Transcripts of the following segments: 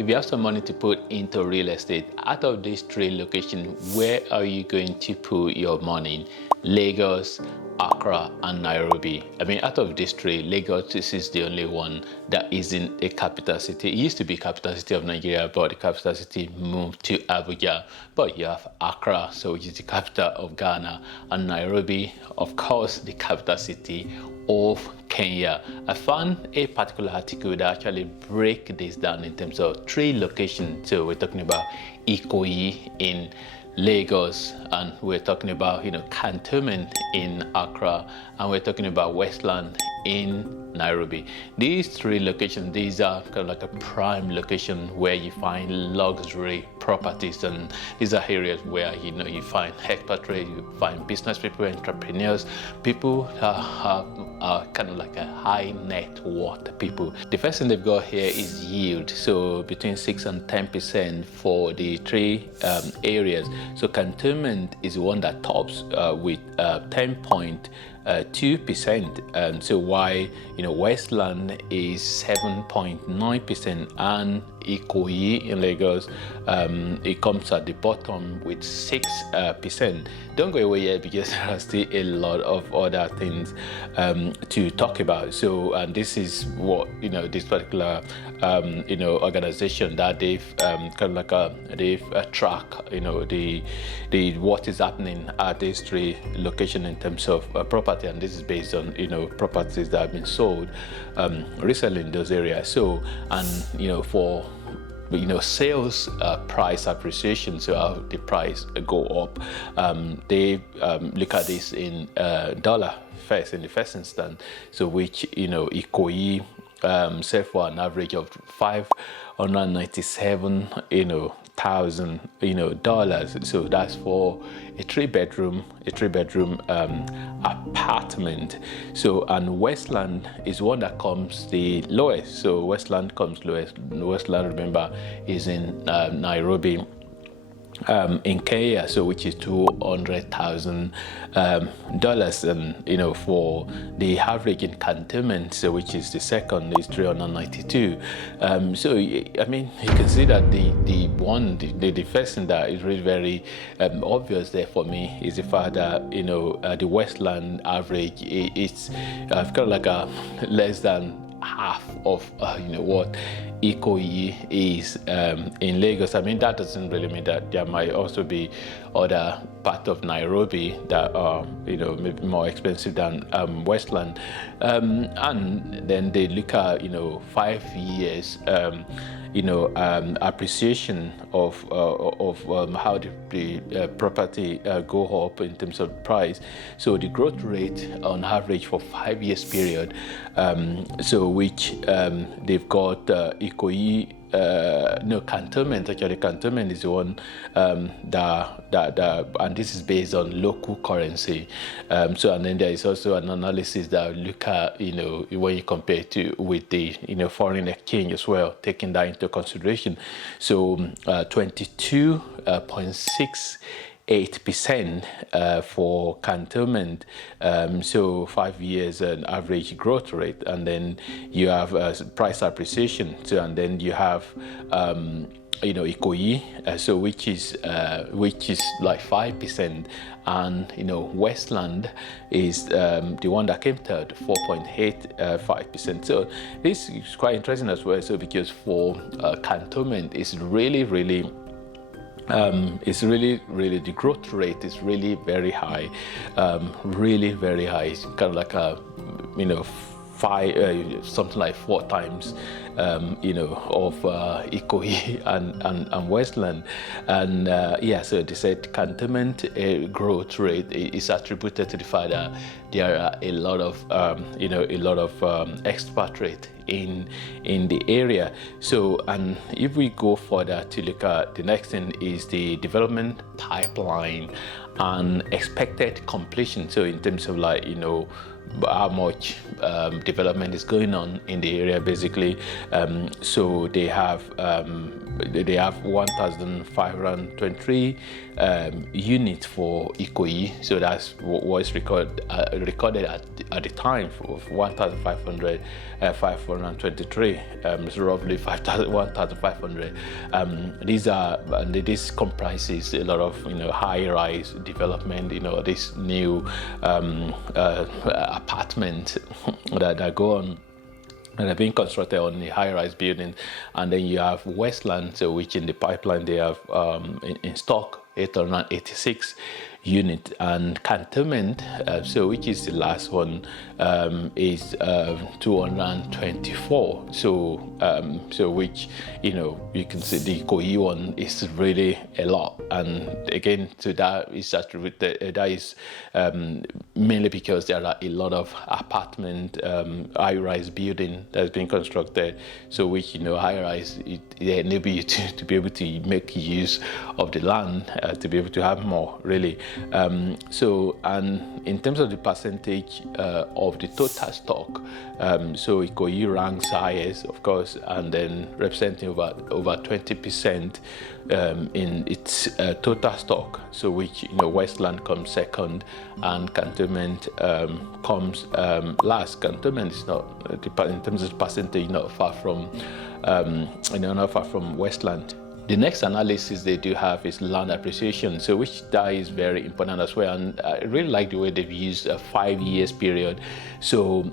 if you have some money to put into real estate, out of these three locations, where are you going to put your money? Lagos, Accra, and Nairobi. I mean, out of these three, Lagos is the only one that isn't a capital city. It used to be capital city of Nigeria, but the capital city moved to Abuja. But you have Accra, so which is the capital of Ghana, and Nairobi, of course, the capital city of Kenya. I found a particular article that actually break this down in terms of three locations. So we're talking about Ikoyi in Lagos, and we're talking about Cantonment in Accra, and we're talking about Westlands in Nairobi. These three locations, these are kind of like a prime location where you find luxury properties, and these are areas where you find expatriates, you find business people, entrepreneurs, people that are kind of like a high net worth people. The first thing they've got here is yield, so between 6 and 10% for the three areas. So Cantonment is the one that tops with 10.2%. So why Westland is 7.9%, and Ikoyi in Lagos it comes at the bottom with 6%. Don't go away yet, because there are still a lot of other things to talk about. So, and this is what this particular organization that they've kind of like they've track the what is happening at these three locations in terms of property, and this is based on properties that have been sold recently in those areas. So, and for sales price appreciation, so how the price go up, they look at this in dollar first in the first instance. So which Ikoyi sell for an average of $597,000. So that's for a three bedroom apartment. So, and Westland is one that comes the lowest. So Westland comes lowest. Westland, remember, is in Nairobi, in Kenya, so which is $200,000, and for the average in Cantonment, so which is the second, is 392. So I mean, you can see that the first thing that is really very obvious there for me is the fact that the Westland average it's kind of like a less than half of what Ikoyi is in Lagos. I mean, that doesn't really mean that there might also be other part of Nairobi that are maybe more expensive than Westland, and then they look at 5 years appreciation of how the property go up in terms of price. So the growth rate on average for 5 years period, so which they've got Ikoyi, Cantonment. Actually, Cantonment is the one that and this is based on local currency. So, and then there is also an analysis that look at when you compare to with the foreign exchange as well, taking that into consideration. So 22.68% for Cantonment, so 5 years an average growth rate, and then you have price appreciation. So, and then you have Ikoyi, so which is like 5%, and Westland is the one that came third, 4.85%. So this is quite interesting as well. So because for Cantonment is really the growth rate is really very high, really very high. It's kind of like a something like 4 times of Ikoyi and Westland, and so they said Cantonment growth rate is attributed to the fact that there are a lot of expatriates in the area. So, and if we go further to look at the next thing is the development pipeline and expected completion. So in terms of how much development is going on in the area, basically. So they have 1,523 units for Ikoyi. So that's what was recorded at the time of 1,523. So roughly 1,500. This comprises a lot of high-rise development. This new apartments that go on and are being constructed on the high-rise building. And then you have Westlands, which in the pipeline they have in stock 886 unit, and Cantonment, which is the last one, is 224. So which you can see the Ikoyi one is really a lot, and again, so that is attributed. That is mainly because there are a lot of apartment high-rise building that's being constructed. So which high-rise, it enable you to be able to make use of the land to be able to have more, really. And in terms of the percentage of the total stock, so Ikoyi ranks highest, of course, and then representing over 20% in its total stock. So which Westland comes second, and Cantonment comes last. Cantonment is not, in terms of percentage, not far from Westland. The next analysis they do have is land appreciation, so which that is very important as well, and I really like the way they've used a 5 years period. So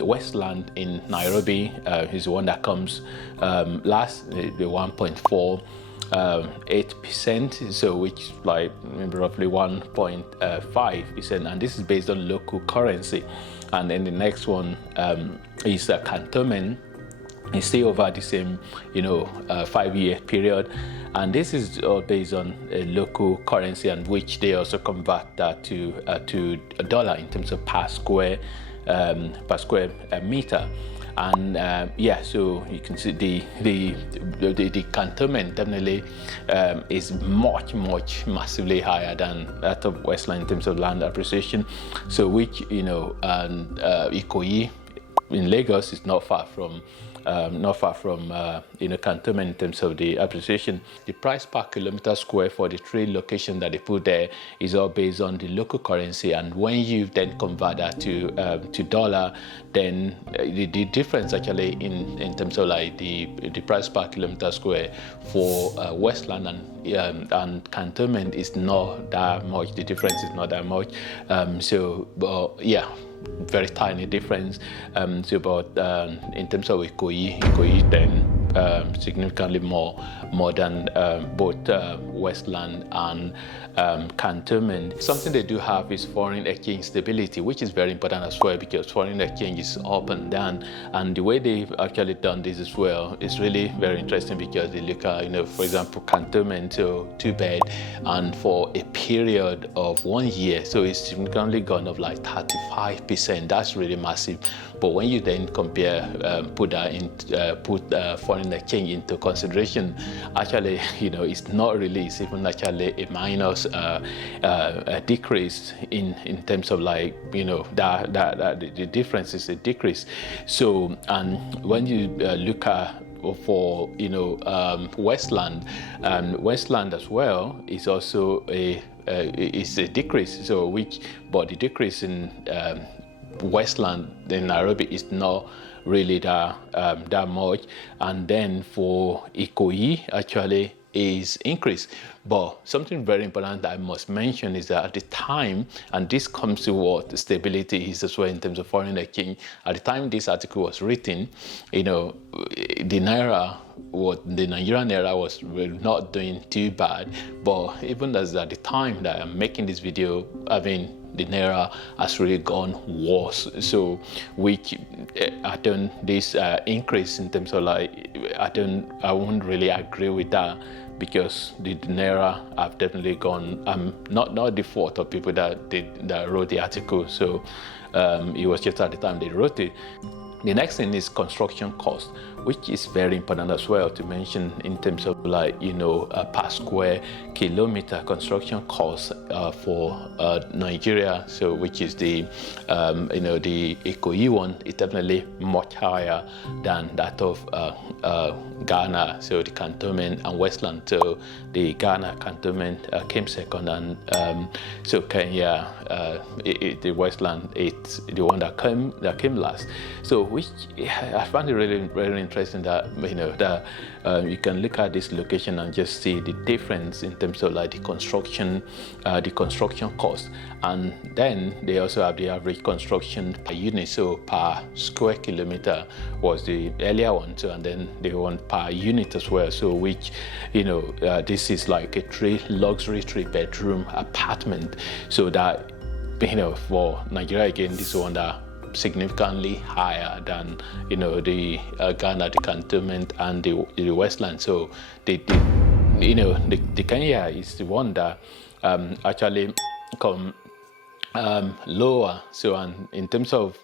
Westland in Nairobi is the one that comes last, the 1.48%, so which is like roughly 1.5%, and this is based on local currency. And then the next one is Cantonment. It's still over the same 5-year period, and this is all based on a local currency, and which they also convert that to a dollar in terms of per square meter. And so you can see the Cantonment definitely is much massively higher than that of Westland in terms of land appreciation. So which Ikoyi in Lagos is not far from Cantonment in terms of the appreciation. The price per kilometer square for the three locations that they put there is all based on the local currency, and when you then convert that to dollar, then the difference actually in terms of like the price per kilometer square for Westland and Cantonment is not that much. The difference is not that much. Very tiny difference. In terms of Ikoyi then significantly more than both Westland and Cantonment. Something they do have is foreign exchange stability, which is very important as well, because foreign exchange is up and down, and the way they've actually done this as well is really very interesting, because they look at for example, Cantonment, so 2-bed, and for a period of 1 year, so it's significantly gone up like 35%. That's really massive. But when you then compare, put foreign exchange into consideration, actually, it's not really. It's even actually a minus a decrease in terms of like the difference is a decrease. So, and when you look at for Westland, and Westland as well is also a decrease. So but the decrease in Westland in Nairobi is not really that much, and then for Ikoyi actually is increased. But something very important that I must mention is that at the time, and this comes to what stability is as well in terms of foreign exchange, at the time this article was written, the Nigerian naira was not doing too bad. But even as at the time that I'm making this video, the naira has really gone worse. So which this increase in terms of like, I won't really agree with that, because the naira have definitely gone. Not the fault of people that wrote the article. So it was just at the time they wrote it. The next thing is construction cost, which is very important as well to mention in terms of like, you know, per square kilometer construction cost for Nigeria. So which is the you know, the Ikoyi one is definitely much higher than that of Ghana, so the Cantonment and Westlands. So the Ghana Cantonment came second, and so Kenya, the Westland, it's the one that came last. So which I found it really very interesting that, you know, that you can look at this location and just see the difference in terms of like the construction cost, and then they also have the average construction per unit, so per square kilometer was the earlier one, so, and then the one per unit as well. So which, you know, this is like a luxury 3-bedroom apartment, so that, you know, for Nigeria again, this one that significantly higher than, you know, the Ghana, the Cantonment, and the Westland. So the you know, the Kenya is the one that actually come lower. So, and in terms of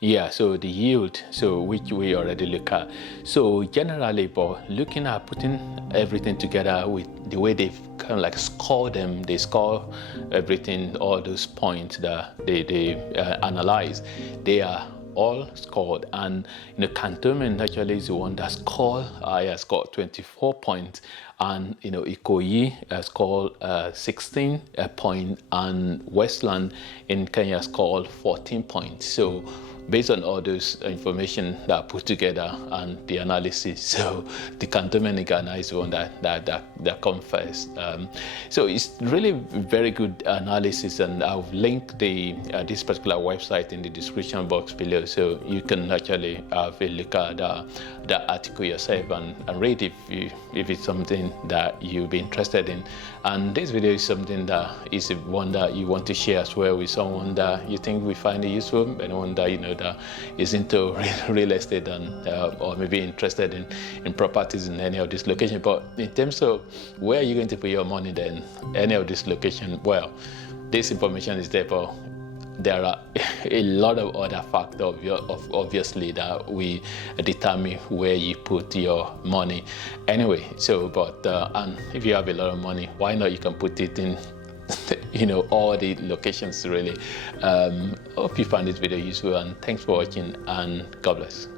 yeah, so the yield, so which we already look at. So generally, but looking at putting everything together with the way they've kind of like score them, they score everything, all those points that they analyze, they are all scored. And, you know, Cantonment actually is the one that scored, has scored 24 points, and, you know, Ikoyi scored 16 points, and Westland in Kenya scored 14 points. So based on all those information that are put together and the analysis, so the Cantonment in Ghana is the one that comes first. So it's really very good analysis, and I've linked this particular website in the description box below, so you can actually have a look at the article yourself and read if it's something that you'll be interested in. And this video is something that is one that you want to share as well with someone that you think will find it useful, anyone that, you know, that is into real estate and or maybe interested in properties in any of these locations. But in terms of where are you going to put your money, then any of this location, well, this information is there, but there are a lot of other factors obviously that we determine where you put your money anyway. So but and if you have a lot of money, why not, you can put it in you know, all the locations really. Hope you found this video useful, and thanks for watching, and God bless.